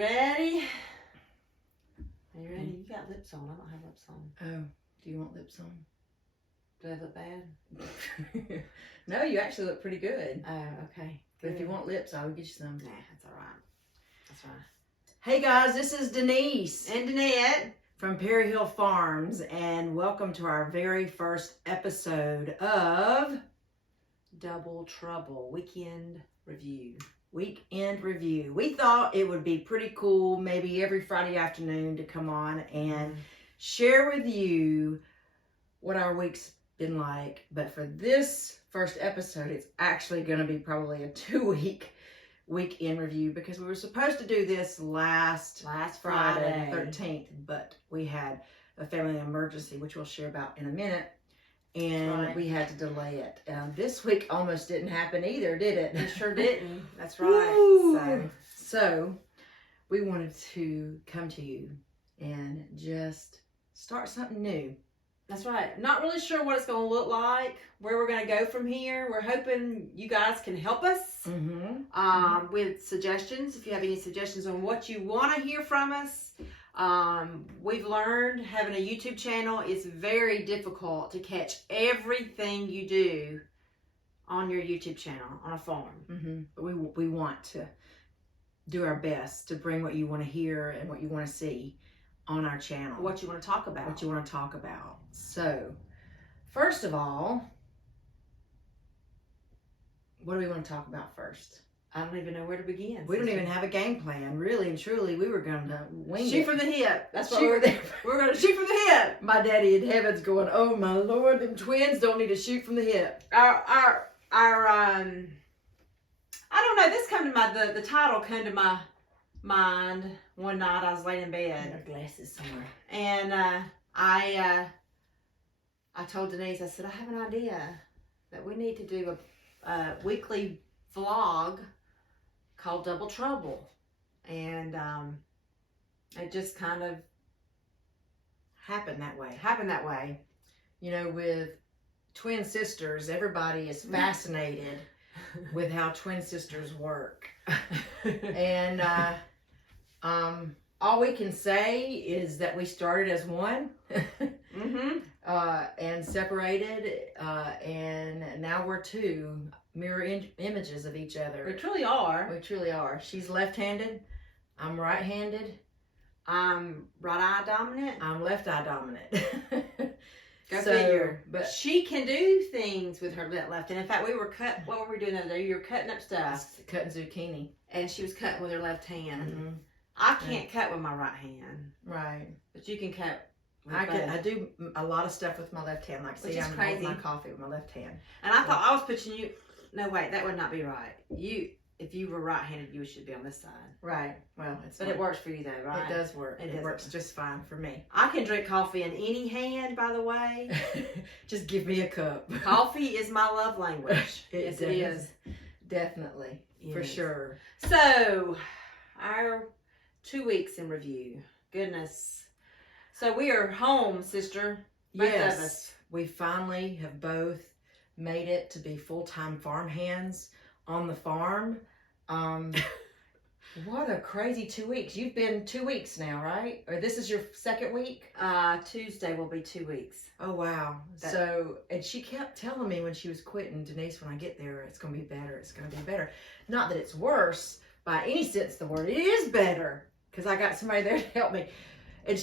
ready? Are you ready? You got lips on. I don't have lips on. Oh, do you want lips on? Do they look bad? No, you actually look pretty good. Oh, okay. But if you want lips, I'll get you some. Nah, that's all right. That's right. Hey guys, this is Denise And Deannette from Perry Hill Farms, and welcome to our very first episode of Double Trouble Weekend Review. Weekend Review. We thought it would be pretty cool maybe every Friday afternoon to come on and share with you what our week's been like. But for this first episode, it's actually going to be probably a 2-week weekend review because we were supposed to do this last Friday, the 13th, but we had a family emergency, which we'll share about in a minute, and we had to delay it. This week almost didn't happen either, did it? It sure didn't. That's right. So we wanted to come to you and just start something new. That's right. Not really sure what it's going to look like, where we're going to go from here. We're hoping you guys can help us with suggestions. If you have any suggestions on what you want to hear from us. We've learned having a YouTube channel is very difficult to catch everything you do on your YouTube channel on a farm. But we want to do our best to bring what you want to hear and what you want to see on our channel. What you want to talk about. What you want to talk about. So, first of all, what do we want to talk about first? I don't even know where to begin. We don't even have a game plan. Really and truly, we were going to wing it. Shoot from the hip. That's what Shoot we're from the there. We're going to shoot from the hip. My daddy in heaven's going, oh my Lord, them twins don't need to shoot from the hip. Our I don't know, this come to the title came to my mind one night. I was laying in bed. Our glasses somewhere. And I told Denise, I said, I have an idea that we need to do a weekly vlog called Double Trouble. And it just kind of happened that way. You know, with twin sisters, everybody is fascinated with how twin sisters work. And all we can say is that we started as one and separated, and now we're two mirror images of each other. We truly are. We truly are. She's left-handed. I'm right-handed. I'm right eye dominant. I'm left eye dominant. Go figure. But she can do things with her left. And in fact, what were we doing the other day? You were cutting up stuff. Cutting zucchini. And she was cutting with her left hand. I can't cut with my right hand. Right. But you can cut with I do a lot of stuff with my left hand. Like, see, I'm holding my coffee with my left hand. And I thought I was putting you... No, wait, that would not be right. If you were right-handed, you should be on this side. Right. Well, but it works for you though, right? It does work. It works just fine for me. I can drink coffee in any hand, by the way. Just give me a cup. Coffee is my love language. Yes, it is. Definitely. For sure. So, our 2 weeks in review. Goodness. So we are home, sister. Both of us. We finally have both made it to be full-time farm hands on the farm. What a crazy 2 weeks. You've been 2 weeks now, right? Or this is your second week? Tuesday will be 2 weeks. Oh, wow. And she kept telling me when she was quitting, Denise, when I get there, it's going to be better. It's going to be better. Not that it's worse by any sense of the word. It is better because I got somebody there to help me. And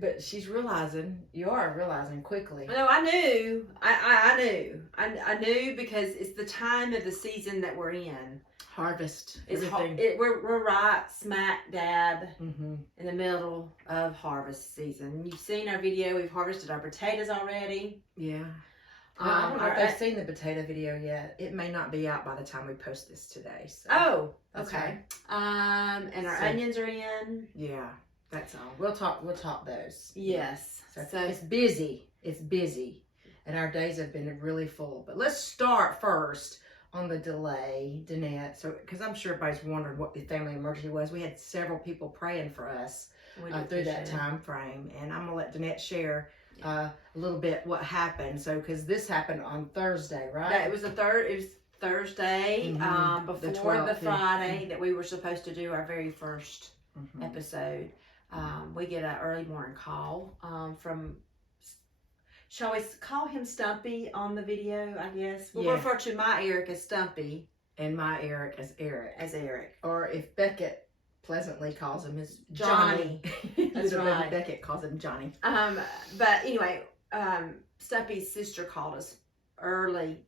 but she's realizing, you are realizing quickly. No, I knew. I knew because it's the time of the season that we're in. Harvest. We're right smack dab in the middle of harvest season. You've seen our video. We've harvested our potatoes already. Yeah. I don't know if they've seen the potato video yet. It may not be out by the time we post this today. So oh, okay. Right. And our onions are in. Yeah. That's all. We'll talk those. Yes. So it's busy. It's busy. And our days have been really full. But let's start first on the delay, Deannette. So, because I'm sure everybody's wondering what the family emergency was. We had several people praying for us through that time frame. And I'm going to let Deannette share a little bit what happened. So, because this happened on Thursday, right? Yeah, it was Thursday, The before 12th, the Friday that we were supposed to do our very first episode. We get an early morning call from, shall we call him Stumpy on the video, I guess? We'll refer to my Eric as Stumpy. And my Eric as Eric. As Eric. Or if Beckett pleasantly calls him as Johnny. That's right. Beckett calls him Johnny. But anyway, Stumpy's sister called us early.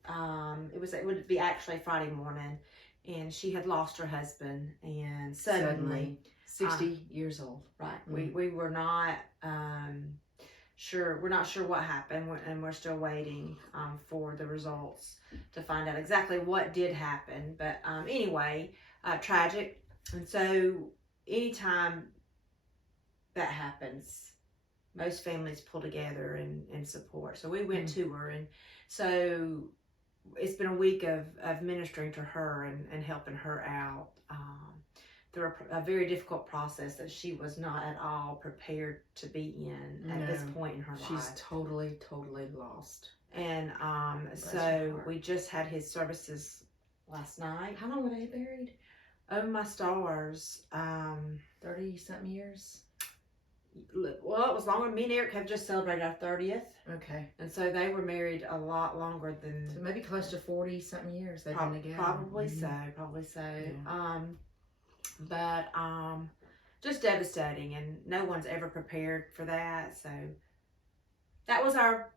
It would be actually Friday morning, and she had lost her husband, and suddenly 60 years old. Right. We were not sure. We're not sure what happened, and we're still waiting for the results to find out exactly what did happen. But anyway, tragic. And so anytime that happens, most families pull together and support. So we went to her, and so it's been a week of ministering to her and helping her out through a very difficult process that she was not at all prepared to be in at this point in her life. She's totally lost. And so we just had his services last night. How long were they buried? Oh my stars. 30-something years? Well, it was longer. Me and Eric have just celebrated our 30th. Okay. And so they were married a lot longer than... So maybe close to 40-something years they've been together. Probably so. Yeah. But just devastating, and no one's ever prepared for that. So that was our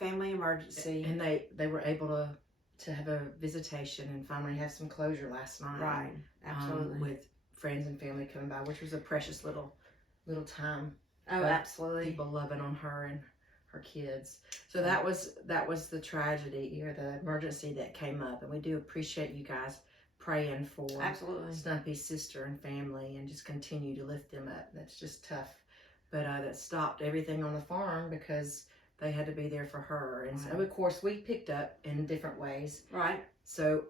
family emergency. And they were able to have a visitation and finally have some closure last night. Right. Absolutely. With friends and family coming by, which was a precious little time. Oh, absolutely. People loving on her and her kids. So that was the tragedy or the emergency that came up, and we do appreciate you guys praying for Stumpy's sister and family, and just continue to lift them up. That's just tough. But that stopped everything on the farm because they had to be there for her. And so of course we picked up in different ways. Right. So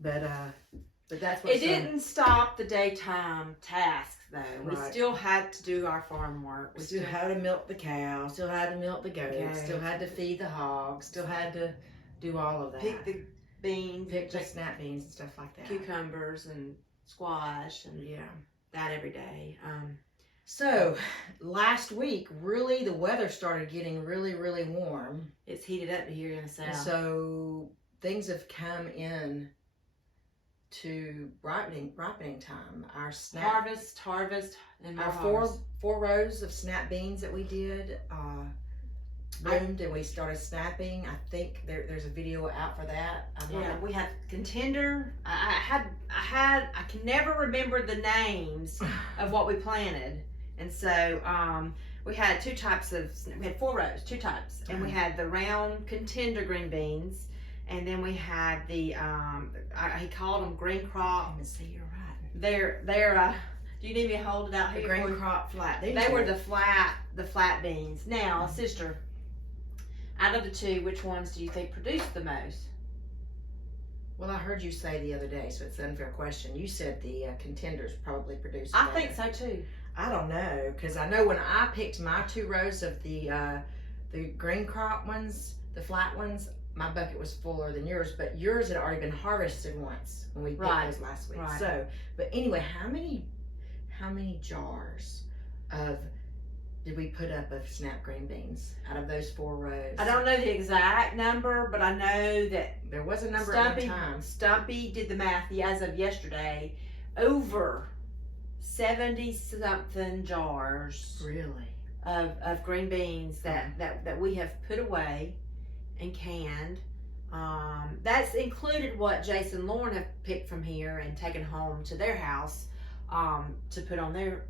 but that's what it didn't stop the daytime tasks though. Right. We still had to do our farm work. We still had to milk the cow, still had to milk the goats, still had to feed the hogs, still had to do all of that. Pick the beans, pick the snap beans and stuff like that. Cucumbers and squash and that every day. So last week, really, the weather started getting really, really warm. It's heated up here in the south. And so things have come in to ripening time. Our harvest, and our four rows of snap beans that we did bloomed, and we started snapping. I think there's a video out for that. We had contender. I can never remember the names of what we planted, and so we had two types of. We had 4 rows, 2 types, and we had the round contender green beans. And then we had the, he called them green crop. I see, you're right. They're do you need me to hold it out here? The green crop flat. They were the flat beans. Now, sister, out of the 2, which ones do you think produced the most? Well, I heard you say the other day, so it's an unfair question. You said the contenders probably produced I think so too. I don't know, because I know when I picked my 2 rows of the green crop ones, the flat ones, my bucket was fuller than yours, but yours had already been harvested once when we picked those last week. Right. So, but anyway, how many jars did we put up of snap green beans out of those 4 rows? I don't know the exact number, but I know that there was a number at one time. Stumpy did the math as of yesterday, over 70-something jars. Really? Of green beans that we have put away and canned. That's included what Jason and Lauren have picked from here and taken home to their house to put on their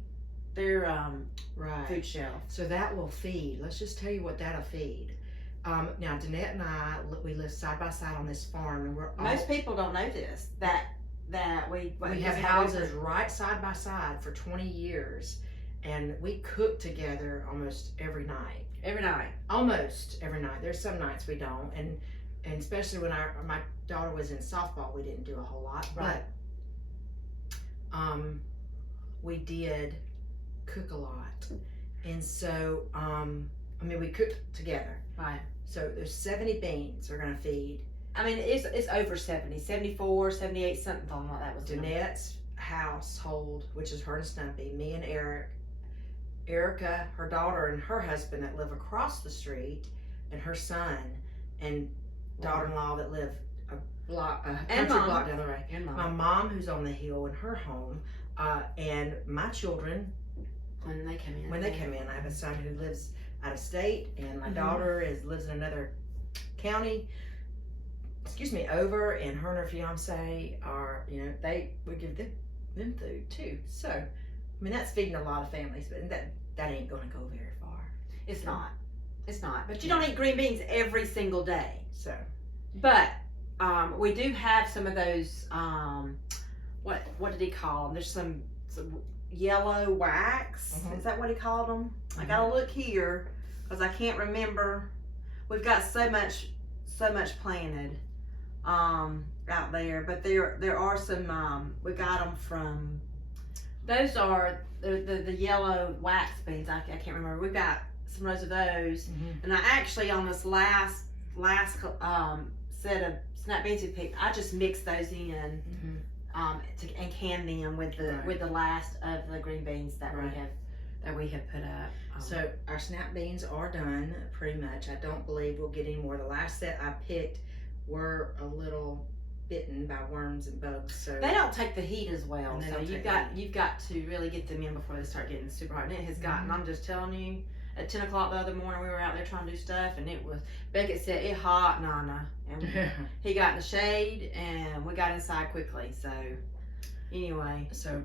food shelf. So that will feed. Let's just tell you what that'll feed. Now, Deannette and I, we live side by side on this farm, and most people don't know this, that we have houses right side by side for 20 years, and we cook together almost every night. Almost every night. There's some nights we don't, and especially when my daughter was in softball, we didn't do a whole lot. Right. But we did cook a lot, and so we cooked together. Right. So there's 70 beans we're gonna feed, I mean, it's over 70, 74, 78, something like that was Danette's household, which is her and Snuppy, me and Erica, her daughter, and her husband that live across the street, and her son and daughter-in-law that live a country block down the road. And My mom, who's on the hill in her home, and my children. When they come in. I have a son who lives out of state, and my daughter lives in another county. Over, and her and her fiance are, we give them food too. So, I mean, that's feeding a lot of families, but that ain't going to go very far. It's not. But you don't eat green beans every single day. So, but we do have some of those. What did he call them? There's some yellow wax. Is that what he called them? I gotta look here because I can't remember. We've got so much planted out there, but there are some. We got them from. Those are the yellow wax beans. I can't remember. We've got some rows of those, and I actually on this last set of snap beans we picked, I just mixed those in and canned them with the last of the green beans that we have put up. So our snap beans are done pretty much. I don't believe we'll get any more. The last set I picked were a little bitten by worms and bugs, so they don't take the heat as well. So you've got to really get them in before they start getting super hot. And it has gotten. I'm just telling you. At 10 o'clock the other morning, we were out there trying to do stuff, and it was, Beckett said, it hot, Nana. And he got in the shade, and we got inside quickly. So, anyway. So,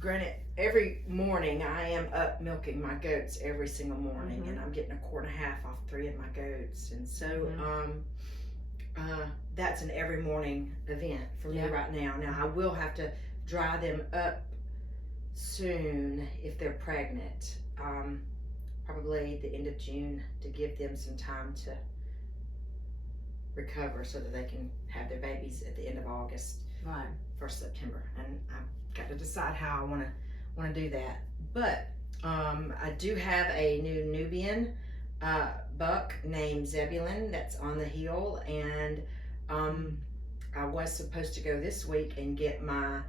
granted, every morning I am up milking my goats every single morning, and I'm getting a quart and a half off 3 of my goats. And so, that's an every morning event for me right now. Now, I will have to dry them up soon if they're pregnant. Probably the end of June to give them some time to recover so that they can have their babies at the end of August, right? 1st September, and I've got to decide how I want to do that. But I do have a new Nubian buck named Zebulon that's on the hill, and I was supposed to go this week and get my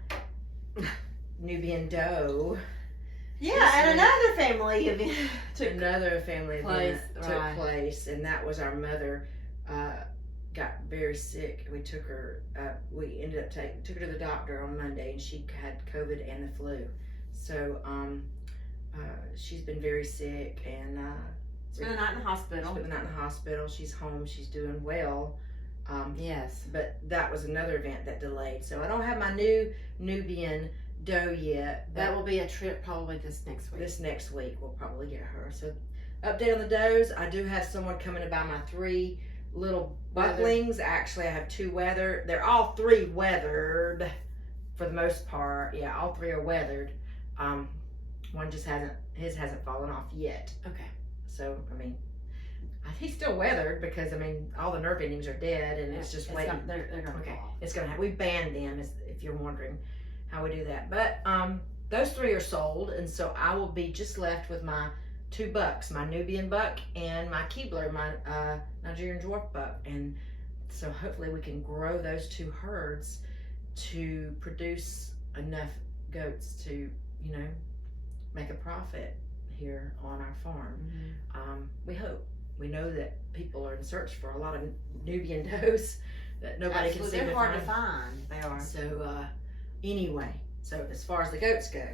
Nubian doe. Yeah, and another family event took place, and that was our mother got very sick. We took her. We ended up took her to the doctor on Monday, and she had COVID and the flu. So she's been very sick, and spent the night in the hospital. Spent the night in the hospital. She's home. She's doing well. Yes, but that was another event that delayed. So I don't have my new Nubian doe yet. That will be a trip probably this next week. This next week we'll probably get her. So update on the does. I do have someone coming to buy my 3 little bucklings. Actually, I have 2 weathered. They're all 3 weathered for the most part. Yeah, all 3 are weathered. One just hasn't fallen off yet. Okay. So I mean, he's still weathered because I mean all the nerve endings are dead, and it's just waiting. They're gonna okay. fall. It's gonna happen. We banned them, if you're wondering how we do that. But those 3 are sold, and so I will be just left with my 2 bucks, my Nubian buck and my Keebler, my Nigerian dwarf buck. And so hopefully we can grow those 2 herds to produce enough goats to, make a profit here on our farm. We hope. We know that people are in search for a lot of Nubian does that nobody can seem to find. They're hard to find. They are. So anyway, so as far as the goats go,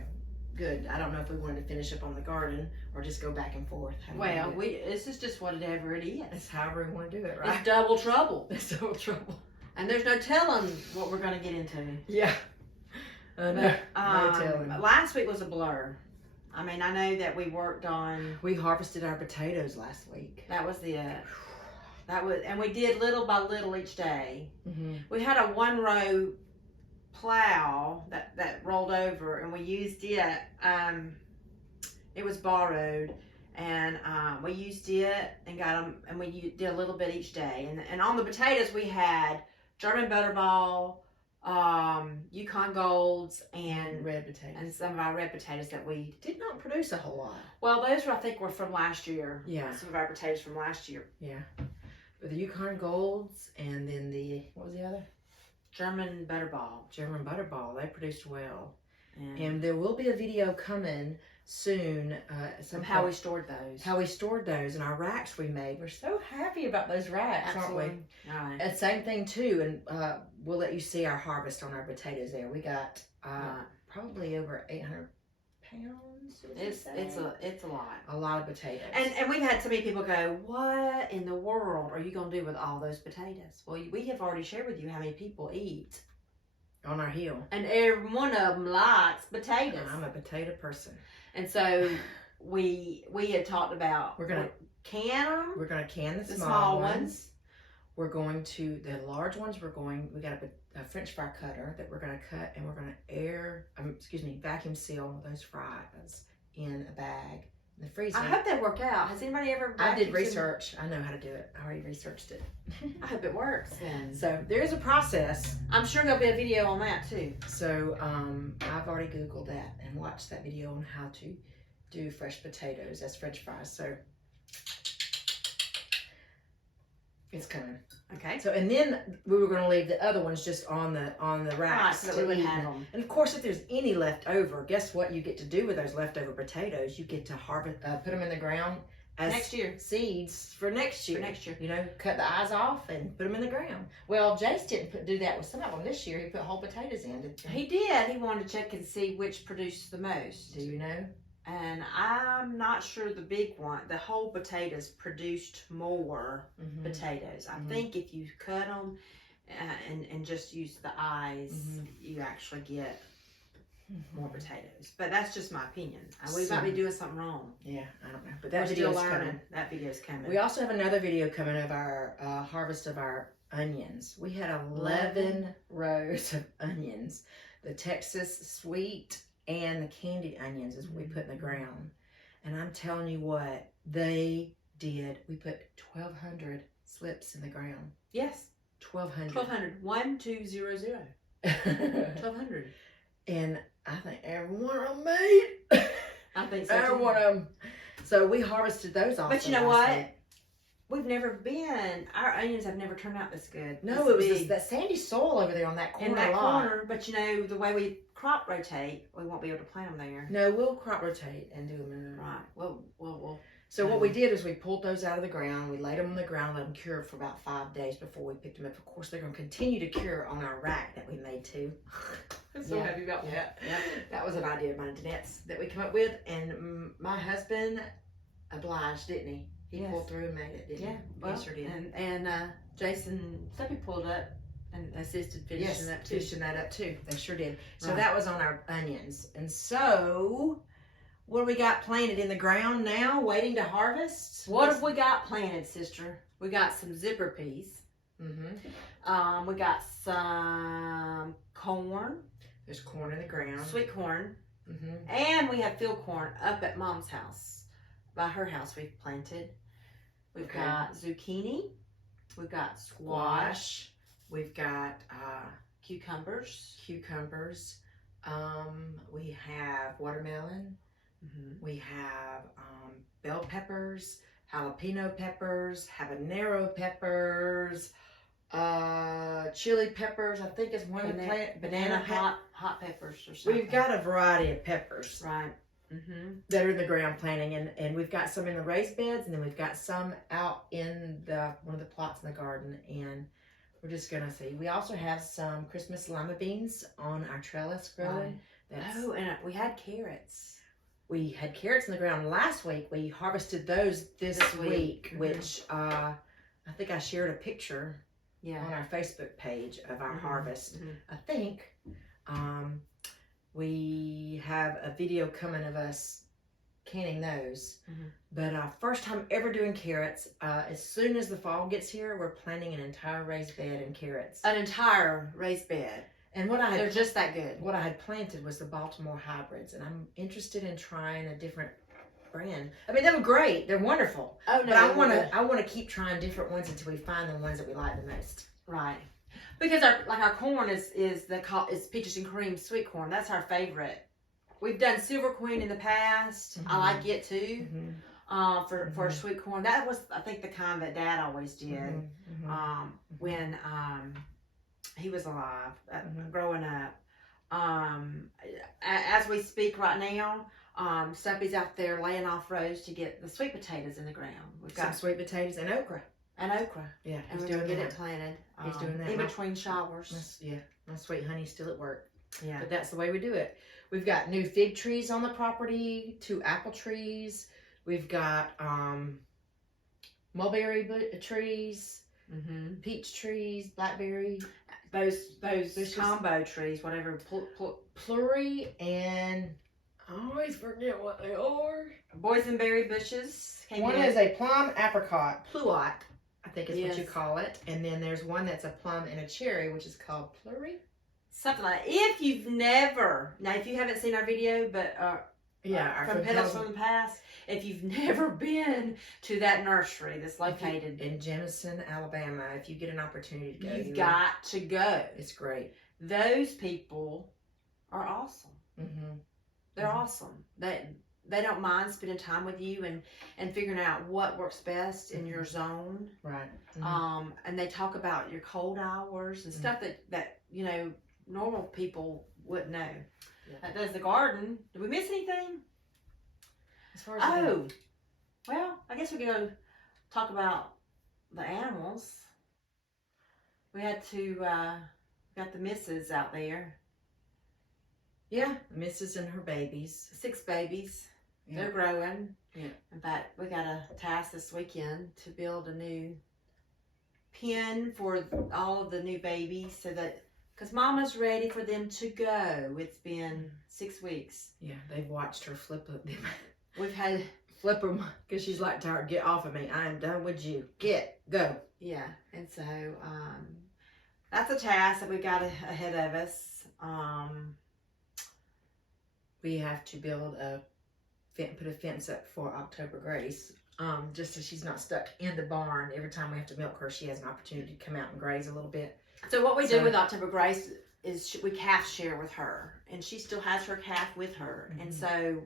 good. I don't know if we wanted to finish up on the garden or just go back and forth. Well, this is just whatever it is. It's however we want to do it, right? It's double trouble. It's double trouble. And there's no telling what we're going to get into. Yeah. No telling. Last week was a blur. I mean, I know that we worked on. We harvested our potatoes last week. That was and we did little by little each day. We had a 1-row plow that rolled over, and we used it. It was borrowed, and we used it and got them, and we did a little bit each day. And on the potatoes we had German Butterball, Yukon Golds, and red potatoes, and some of our red potatoes that we did not produce a whole lot. Well, those I think were from last year. Yeah, some of our potatoes from last year. Yeah, the Yukon Golds, and then what was the other? German Butterball. German Butterball. They produced well. And And there will be a video coming soon. how we stored those. How we stored those and our racks we made. We're so happy about those racks, Absolutely. aren't we? All right. And same thing too. And we'll let you see our harvest on our potatoes there. We got probably over 800 pounds. It's a lot. A lot of potatoes. And we've had so many people go, what in the world are you going to do with all those potatoes? Well, we have already shared with you how many people eat. On our hill. And every one of them likes potatoes. I'm a potato person. And so we had talked about we're going to can them. We're going to can the small ones. We're going to, the large ones, we got a French fry cutter that we're going to cut, and we're going to vacuum seal those fries in a bag in the freezer. I hope that worked out. Has anybody ever I did research. I know how to do it. I already researched it. I hope it works then. So there is a process. I'm sure there'll be a video on that too. So I've already Googled that and watched that video on how to do fresh potatoes as French fries. So it's coming. Okay. So, and then we were going to leave the other ones just on the racks. Right, so that we would have them. And of course, if there's any left over, guess what you get to do with those leftover potatoes? You get to harvest, put them in the ground as Next year. seeds for next year. For next year. You know, cut the eyes off and put them in the ground. Well, Jace didn't do that with some of them this year. He put whole potatoes in. Didn't He did. He wanted to check and see which produced the most. Do you know? And I'm not sure the big one, the whole potatoes produced more potatoes. I think if you cut them and just use the eyes, you actually get more potatoes. But that's just my opinion. We might be doing something wrong. Yeah, I don't know. But that We're video's still learning. coming. That video's coming. We also have another video coming of our harvest of our onions. We had 11 rows of onions. The Texas sweet and the candied onions is what we put in the ground. And I'm telling you what, they did. We put 1,200 slips in the ground. Yes. 1,200. 1,200. 1,200. 1,200. And I think every one of them made. I think so Every too. one of them. So we harvested those off. But you know what? We've never been. Our onions have never turned out this good. No, it was that sandy soil over there on that corner. In that corner. But you know, the way we crop rotate, we won't be able to plant them there. No, we'll crop rotate and do them in the Right. Well. So what we did is we pulled those out of the ground. We laid them on the ground, let them cure for about 5 days before we picked them up. Of course, they're going to continue to cure on our rack that we made too. I'm so happy about that. Yeah. That was an idea of mine, Danette's, that we come up with. And my husband obliged, didn't he? He pulled through and made it, didn't he? Well, He sure did. And Jason Suppy pulled up and assisted finishing that too. finishing that up too. They sure did. So Right. that was on our onions. And so, what do we got planted in the ground now, waiting to harvest? What have we got planted, sister? We got some zipper peas. Mm-hmm. We got some corn. There's corn in the ground. Sweet corn. Mm-hmm. And we have field corn up at Mom's house. By her house we've planted. We've got zucchini. We've got squash. We've got Cucumbers. We have watermelon. Mm-hmm. We have bell peppers, jalapeno peppers, habanero peppers, chili peppers. I think is one of the plant. Banana hot peppers or something. We've got a variety of peppers. Right. Mm-hmm. That are in the ground planting, and we've got some in the raised beds, and then we've got some out in one of the plots in the garden, and we're just gonna see. We also have some Christmas lima beans on our trellis growing. Right. And we had carrots. We had carrots in the ground last week. We harvested those this week, which I think I shared a picture on our Facebook page of our harvest. I think we have a video coming of us canning those. But first time ever doing carrots. As soon as the fall gets here, we're planting an entire raised bed in carrots. An entire raised bed. And they're just that good. What I had planted was the Baltimore hybrids, and I'm interested in trying a different brand. I mean, they were great. They're wonderful. Oh no! But I want to keep trying different ones until we find the ones that we like the most. Right. Because our corn is peaches and cream sweet corn. That's our favorite. We've done Silver Queen in the past. I like it too. for sweet corn. That was, I think, the kind that Dad always did when he was alive, growing up. As we speak right now, Stumpy's out there laying off rows to get the sweet potatoes in the ground. We've got sweet potatoes and okra. Yeah, and we're going to get it planted. He's doing that. In between showers. My sweet honey's still at work. Yeah. But that's the way we do it. We've got new fig trees on the property, 2 apple trees. We've got mulberry trees, peach trees, blackberry. Those combo trees, whatever. Plurry and I always forget what they are. Boysenberry bushes. One is a plum apricot. Pluot, I think is what you call it. And then there's one that's a plum and a cherry, which is called plurry. Something like that. If you haven't seen our video, but from Petals from the Past, if you've never been to that nursery that's located in Jemison, Alabama, if you get an opportunity to go, you've got to go. It's great. Those people are awesome. They're awesome. They don't mind spending time with you and figuring out what works best in your zone. Right. And they talk about your cold hours and stuff that normal people wouldn't know. That does the garden. Did we miss anything? As far as well, I guess we could go talk about the animals. We had to got the missus out there. Yeah, Mrs. and her babies. 6 babies. Yeah. They're growing. Yeah. In fact, we got a task this weekend to build a new pen for all of the new babies so that, because Mama's ready for them to go. It's been 6 weeks. Yeah, they've watched her flip them. We've had flip them because she's like, tired, get off of me. I am done with you. Go. Yeah, and so that's a task that we got ahead of us. We have to put a fence up for October Grace, just so she's not stuck in the barn. Every time we have to milk her, she has an opportunity to come out and graze a little bit. So what we do with October Grace is we calf share with her, and she still has her calf with her. And so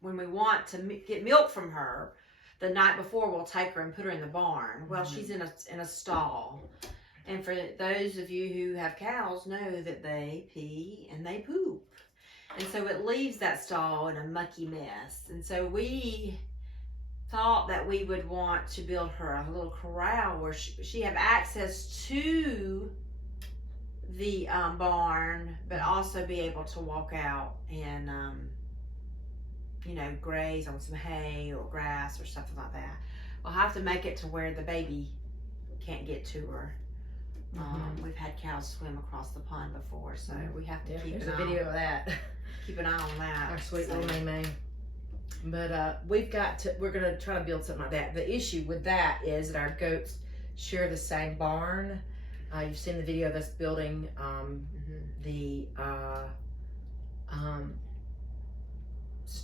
when we want to get milk from her, the night before we'll take her and put her in the barn. Well, she's in a stall. And for those of you who have cows, know that they pee and they poop. And so it leaves that stall in a mucky mess. And so we thought that we would want to build her a little corral where she have access to the barn, but also be able to walk out and, graze on some hay or grass or something like that. We'll have to make it to where the baby can't get to her. We've had cows swim across the pond before, so we have to keep an eye. There's a video of that. Keep an eye on that. Our sweet little May. But we're going to try to build something like that. The issue with that is that our goats share the same barn. You've seen the video of us building the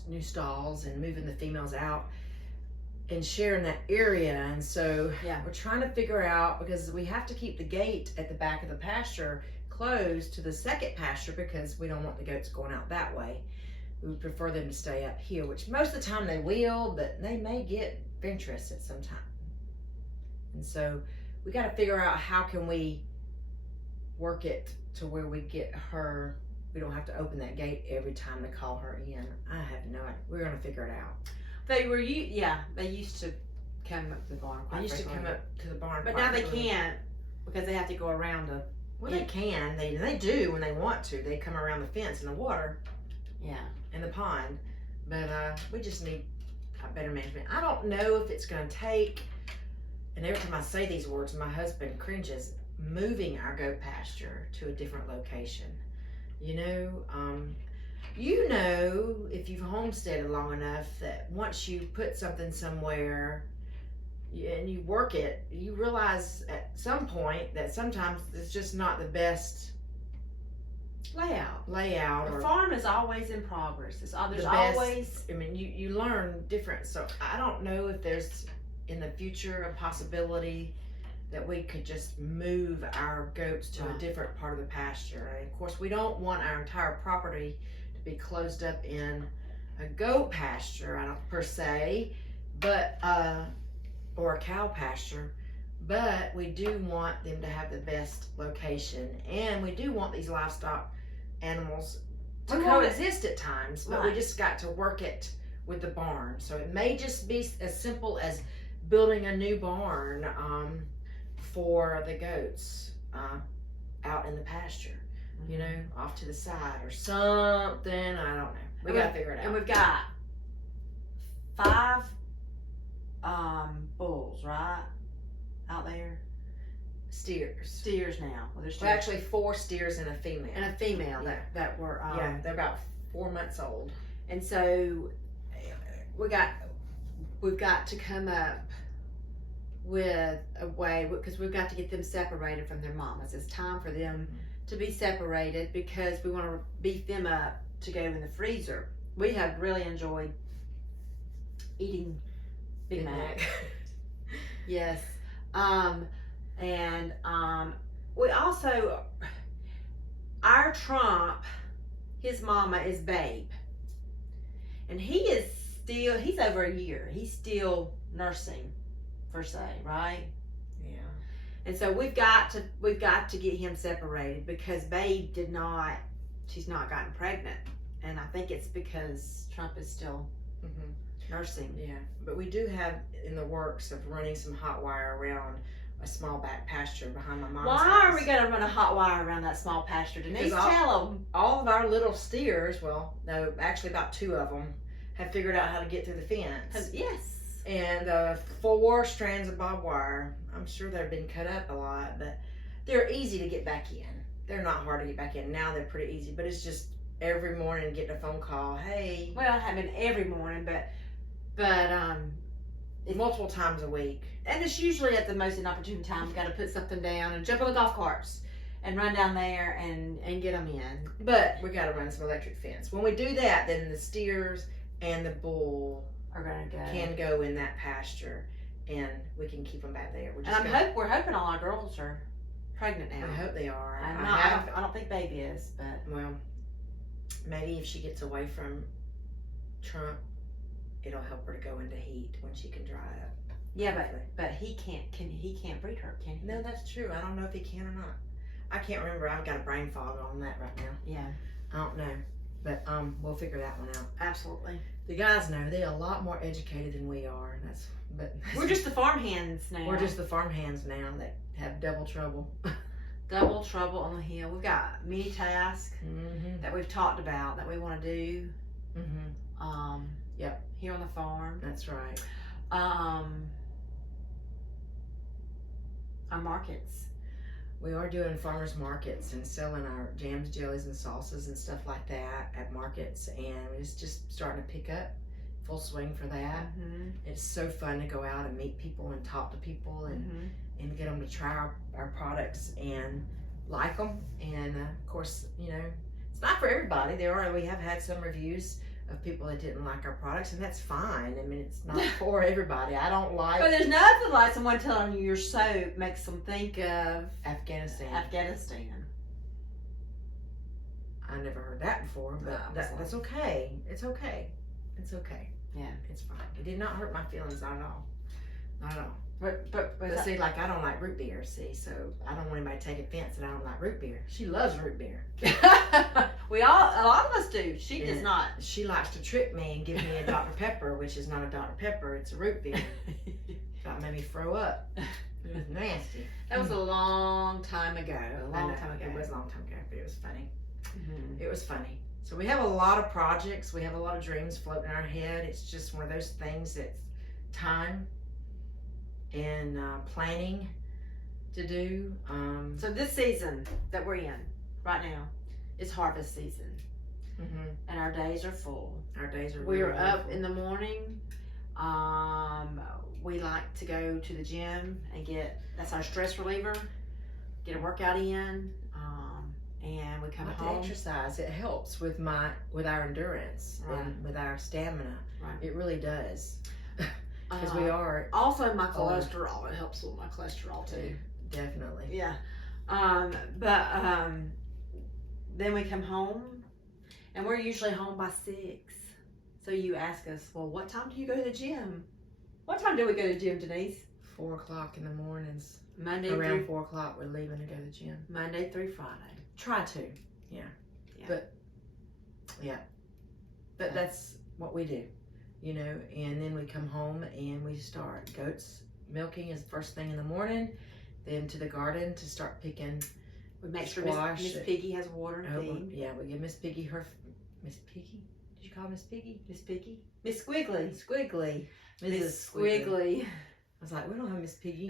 new stalls and moving the females out and sharing that area. And so we're trying to figure out, because we have to keep the gate at the back of the pasture closed to the second pasture because we don't want the goats going out that way. We would prefer them to stay up here, which most of the time they will, but they may get adventurous at some time. And so we got to figure out how can we work it to where we get her, we don't have to open that gate every time to call her in. I have no idea. We're going to figure it out. They used to come up to the barn. They used to come up to the barn. But now they can't because they have to go around the... Well, they can. They do when they want to. They come around the fence in the water. Yeah. In the pond. But we just need better management. I don't know if it's going to take, and every time I say these words, my husband cringes, moving our goat pasture to a different location. If you've homesteaded long enough that once you put something somewhere and you work it, you realize at some point that sometimes it's just not the best layout. The farm is always in progress. There's always. I mean, you learn different. So I don't know if there's in the future a possibility that we could just move our goats to a different part of the pasture. And of course, we don't want our entire property to be closed up in a goat pasture, per se. but or a cow pasture. But we do want them to have the best location, and we do want these livestock animals to coexist at times. But we just got to work it with the barn. So it may just be as simple as building a new barn for the goats out in the pasture, you know, off to the side or something. I don't know. We got to figure it out. And we've got 5 bulls, right? Out there. Steers now. Well, there's actually 4 steers and a female. And a female that were they're about 4 months old. And so we've got to come up with a way, because we've got to get them separated from their mamas. It's time for them to be separated because we want to beef them up to go in the freezer. We have really enjoyed eating Big Mac. Yes. We also, our Trump, his mama is Babe. And he's over a year. He's still nursing, per se, right? Yeah. And so we've got to get him separated because Babe she's not gotten pregnant. And I think it's because Trump is still nursing. Yeah. But we do have in the works of running some hot wire around a small back pasture behind my mom's house. Why are we going to run a hot wire around that small pasture? Denise, tell them. All of our little steers, well, no, actually about 2 of them, have figured out how to get through the fence. Yes. And 4 strands of barbed wire. I'm sure they've been cut up a lot, but they're easy to get back in. They're not hard to get back in. Now they're pretty easy, but it's just every morning getting a phone call. Hey. Well, I haven't every morning, but multiple times a week. And it's usually at the most inopportune time. We've got to put something down and jump on the golf carts and run down there and get them in. But we got to run some electric fence. When we do that, then the steers and the bull can go in that pasture, and we can keep them back there. We're hoping all our girls are pregnant now. I hope they are. I don't think Baby is, but well, maybe if she gets away from Trump, it'll help her to go into heat when she can dry up. Yeah, but he can't breed her, can he? No, that's true. I don't know if he can or not. I can't remember. I've got a brain fog on that right now. Yeah. I don't know. But we'll figure that one out. Absolutely. The guys know. They're a lot more educated than we are. We're just the farm hands now. We're just the farm hands now that have double trouble. Double trouble on the hill. We've got many tasks that we've talked about that we want to do. Yep. Here on the farm. That's right. Our markets. We are doing farmers markets and selling our jams, jellies, and salsas and stuff like that at markets, and it's just starting to pick up, full swing for that. It's so fun to go out and meet people and talk to people and get them to try our products and like them. And of course, you know, it's not for everybody. We have had some reviews of people that didn't like our products, and that's fine. I mean, it's not for everybody. I don't like. But there's nothing like someone telling you your soap makes them think of Afghanistan. I never heard that before, but that's okay. It's okay. It's okay. Yeah, it's fine. It did not hurt my feelings, not at all. Not at all. But see, like, I don't like root beer, see, so I don't want anybody to take offense that I don't like root beer. She loves root beer. A lot of us do. She does not. She likes to trick me and give me a Dr. Pepper, which is not a Dr. Pepper, it's a root beer. That made me throw up. It was nasty. That was a long time ago. It was a long time ago, but it was funny. It was funny. So we have a lot of projects. We have a lot of dreams floating in our head. It's just one of those things that's time and planning to do. So this season that we're in right now is harvest season, and our days are full. We're up in the morning. We like to go to the gym and that's our stress reliever. Get a workout in, and we come home. Exercise. It helps with our endurance and with our stamina. Right. It really does. Because we are also my cholesterol. It helps with my cholesterol too. Definitely. Yeah. Then we come home, and we're usually home by 6. So you ask us, well, what time do you go to the gym? What time do we go to the gym, Denise? 4 o'clock in the mornings. Monday Around through 4 o'clock, we're leaving to go to the gym. Monday through Friday. Try to, yeah. But that's what we do, you know. And then we come home and we start goats milking is first thing in the morning. Then to the garden to start picking. We make sure squash. Miss Piggy has water and feed. Yeah, we give Miss Piggy her. Miss Piggy? Did you call her Miss Piggy? Miss Piggy? Miss Squiggly. Squiggly. Miss Squiggly. I was like, we don't have Miss Piggy.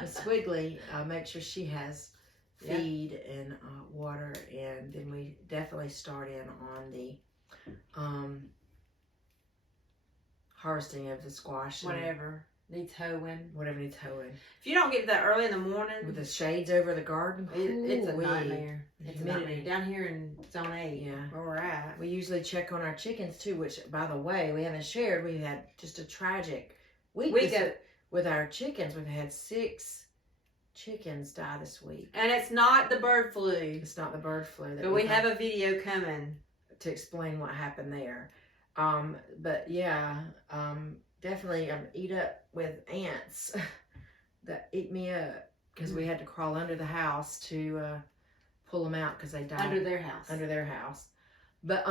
Miss Squiggly, make sure she has feed and water, and then we definitely start in on the harvesting of the squash. Whatever needs hoeing. Whatever needs hoeing. If you don't get that early in the morning, with the shades over the garden, it's a nightmare. It's humidity. down here in Zone 8, where we're at. We usually check on our chickens too, which, by the way, we haven't shared. We had just a tragic week with our chickens. We've had 6 chickens die this week. And it's not the bird flu. It's not the bird flu. But we have a video coming to explain what happened there. But yeah, definitely eat up with ants that eat me up, because we had to crawl under the house to pull them out because they died under their house. But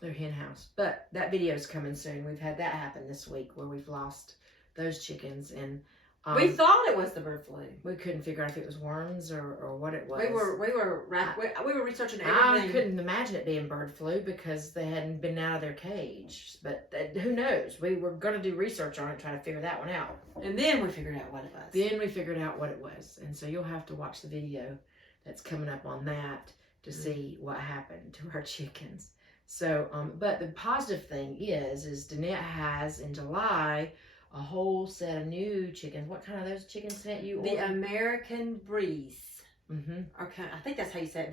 their hen house. But that video's coming soon. We've had that happen this week where we've lost those chickens, and we thought it was the bird flu. We couldn't figure out if it was worms or what it was. We were researching everything. I couldn't imagine it being bird flu because they hadn't been out of their cage. But who knows? We were going to do research on it, trying to figure that one out. And then we figured out what it was. And so you'll have to watch the video that's coming up on that to see what happened to our chickens. So, but the positive thing is Deannette has in July a whole set of new chickens. What kind of those chickens that you ordered? The American Breeze. Mm-hmm. Okay, I think that's how you say it.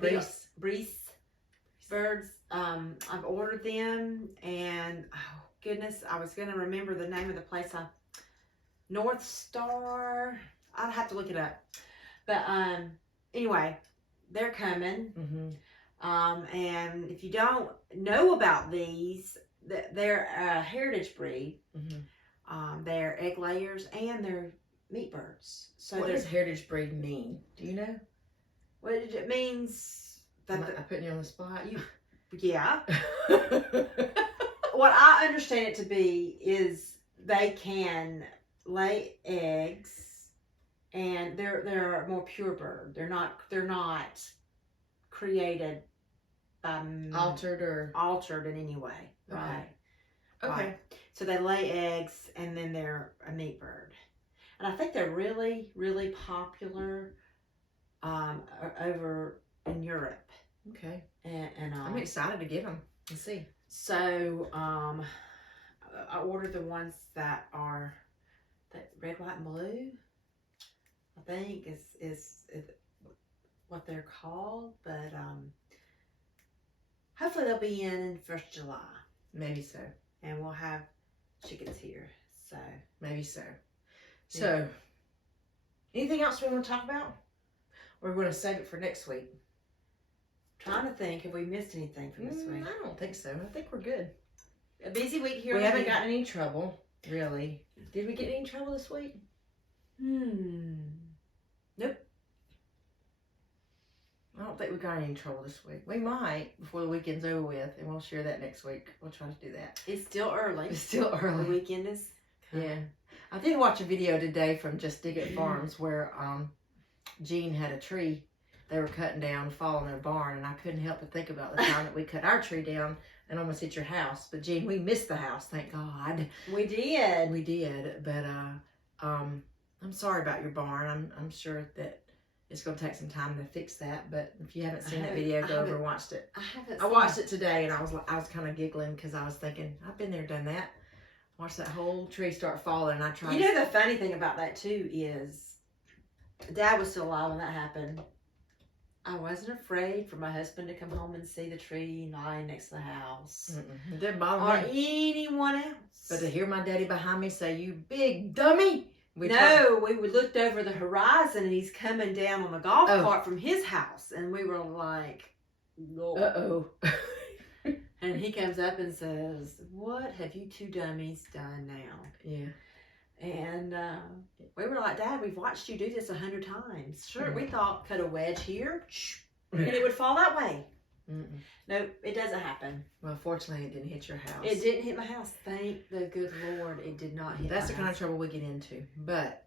Breeze birds. I've ordered them, and oh goodness, I was gonna remember the name of the place. North Star. I'd have to look it up. But anyway, they're coming. Mm-hmm. And if you don't know about these, they're a heritage breed. Mm-hmm. They're egg layers and they're meat birds. So what does heritage breed mean? Do you know? What it means? Am I putting you on the spot? Yeah. What I understand it to be is they can lay eggs, and they're a more pure bird. They're not created by altered in any way. Okay. Right. Okay. Right. So they lay eggs, and then they're a meat bird. And I think they're really, really popular over in Europe. Okay. And I'm excited to get them and see. So I ordered the ones that are red, white, and blue. I think is what they're called, but hopefully they'll be in 1st July. Maybe so. And we'll have chickens here. So maybe so. So anything else we want to talk about? Or we're going to save it for next week? Trying to think, have we missed anything from this week? I don't think so. I think we're good. A busy week here. We haven't gotten any trouble, really. Did we get any trouble this week? Nope. I don't think we got any trouble this week. We might before the weekend's over with, and we'll share that next week. We'll try to do that. It's still early. The weekend is Yeah. I did watch a video today from Just Dig It Farms where Jean had a tree they were cutting down fall in their barn, and I couldn't help but think about the time that we cut our tree down and almost hit your house. But Jean, we missed the house, thank God. We did. We did. But I'm sorry about your barn. I'm sure that it's going to take some time to fix that. But if you haven't seen that video, go over and watch it. I watched it today, and I was kind of giggling because I was thinking, I've been there, done that. Watched that whole tree start falling, and I tried. You know, the funny thing about that too is, Dad was still alive when that happened. I wasn't afraid for my husband to come home and see the tree lying next to the house. It didn't bother me. Or anyone else. But to hear my daddy behind me say, "You big dummy." We looked over the horizon, and he's coming down on the golf cart from his house. And we were like, uh-oh. And he comes up and says, "What have you two dummies done now?" Yeah. And we were like, "Dad, we've watched you do this 100 times. Sure, we thought cut a wedge here, and it would fall that way." Mm-mm. Nope, it doesn't happen. Well, fortunately, it didn't hit your house. It didn't hit my house. Thank the good Lord, it did not hit. That's the my kind of house. trouble we get into. But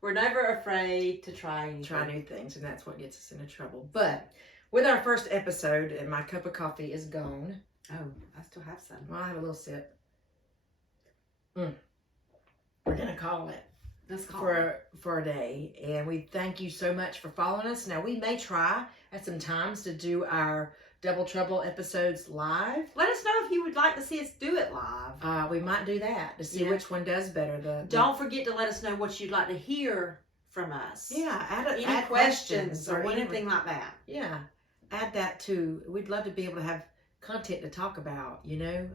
We're never afraid to try anything. try new things, and that's what gets us into trouble. But with our first episode, and my cup of coffee is gone. Oh, I still have some. Well, I have a little sip. We're gonna call it. Let's call it. For a day, and we thank you so much for following us. Now we may try at some times to do our Double Trouble episodes live. Let us know if you would like to see us do it live. We might do that to see which one does better. Don't forget to let us know what you'd like to hear from us. Yeah, add questions or anything like that. Yeah, add that too. We'd love to be able to have content to talk about. We're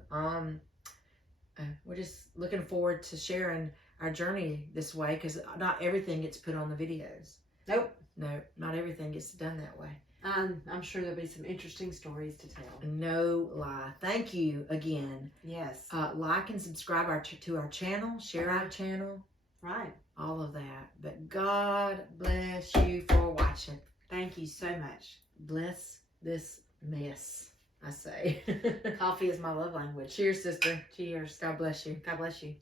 just looking forward to sharing our journey this way, because not everything gets put on the videos. Nope. No, not everything gets done that way. I'm sure there'll be some interesting stories to tell. No lie. Thank you again. Yes. Like and subscribe to our channel. Share our channel. Right. All of that. But God bless you for watching. Thank you so much. Bless this mess, I say. Coffee is my love language. Cheers, sister. Cheers. God bless you. God bless you.